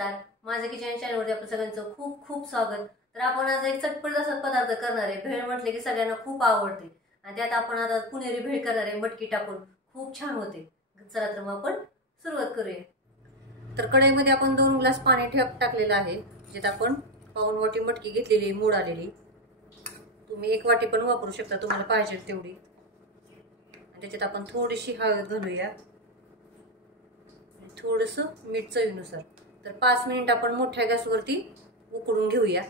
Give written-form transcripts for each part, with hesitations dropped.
नमस्कार, माझ्या किचन चॅनलवरती आपलं सगळ्यांचं खूप खूप स्वागत। तर आपण आज एक चटपट असा पदार्थ करणार आहे। भेळ म्हटले की सगळ्यांना खूप आवडते आणि त्यात आपण आता पुणेरी भेळ करणार आहे, मटकी टाकून खूप छान होते। चला तर मग आपण सुरुवात करूया। तर कढईमध्ये आपण 2 ग्लास पाणी टाकलेलं आहे, ज्यात आपण पाऊण वाटी मटकी घेतलेली मूड आलेली। तुम्ही 1 वाटी पण वापरू शकता तुम्हाला पाहिजे तेवढी। आणि त्याच्यात आपण थोडीशी हळद घालूया, थोडंसं मीठ चवीनुसार। तर 5 मिनिट आपण मोठ्या गॅसवरती उकळून घेऊया।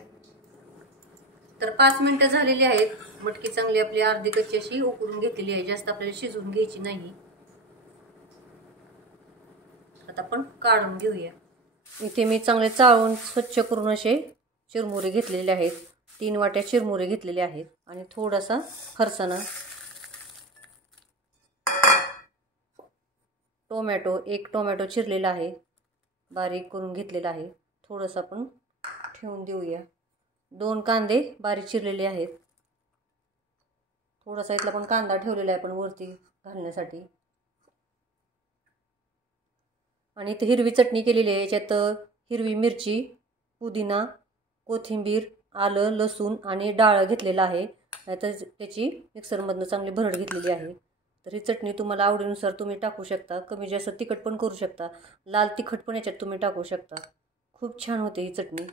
तर 5 मिनिटं झालेली आहेत। मटकी चांगली आपली अर्धी कच्ची अशी उकळून घेतलेली आहे, जास्त आपल्याला शिजवून घ्यायची नाही। आता आपण काढून घेऊया। इथे मी चांगले चाळून स्वच्छ करून असे चिरमुरे घेतलेले आहेत। 3 वाट्या चिरमुरे घेतलेले आहेत आणि थोडासा फरसाणा, टोमॅटो, 1 टोमॅटो चिरलेला आहे, बारीक करून घेतलेला आहे, थोडंसं आपण ठेवून देऊया। 2 कांदे बारीक चिरलेले आहेत, थोडासा इथला पण कांदा ठेवलेला आहे आपण वरती घालण्यासाठी। आणि इथे हिरवी चटणी केलेली आहे, याच्यात हिरवी मिरची, पुदिना, कोथिंबीर, आलं, लसूण आणि डाळ घेतलेला आहे। तर त्याची मिक्सरमधून चांगली भरड घेतलेली आहे। तर ही चटणी तुम्हाला आवडीनुसार तुम्ही टाकू शकता, कमी जास्त तिखट पण करू शकता, लाल तिखट पण याच्यात तुम्ही टाकू शकता। खूप छान होते ही चटणी।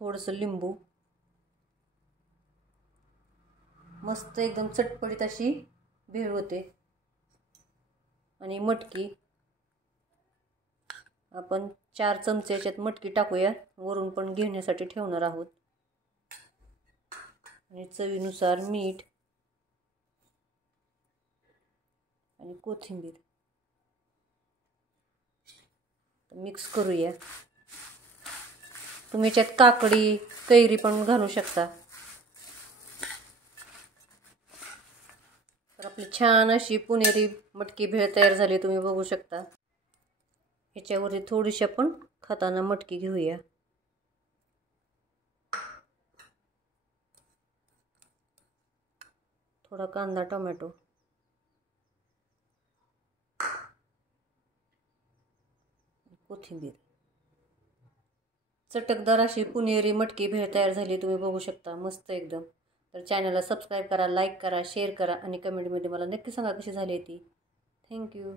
थोडंसं लिंबू, मस्त एकदम चटपटीत अशी भेळ होते। आणि मटकी आपण 4 चमचे याच्यात मटकी टाकूया, वरून पण घेण्यासाठी ठेवणार आहोत। आणि चवीनुसार मीठ आणि कोथिंबीर मिक्स करूया। तुम्ही याच्यात काकडी, कैरी पण घालू शकता। तर आपली छान अशी पुणेरी मटकी भेळ तयार झाली, तुम्ही बघू शकता। ह्याच्यावरती थोडीशी आपण खाताना मटकी घेऊया। थोडा कांदा, टोमॅटो, कोथिंबीर। चटकदार अशी पुणेरी मटकी भेळ तयार झाली, तुम्ही बघू शकता, मस्त एकदम। तर चॅनलला सबस्क्राईब करा, लाईक करा, शेअर करा आणि कमेंटमध्ये मला नक्की सांगा कशी झाली ती। थँक्यू।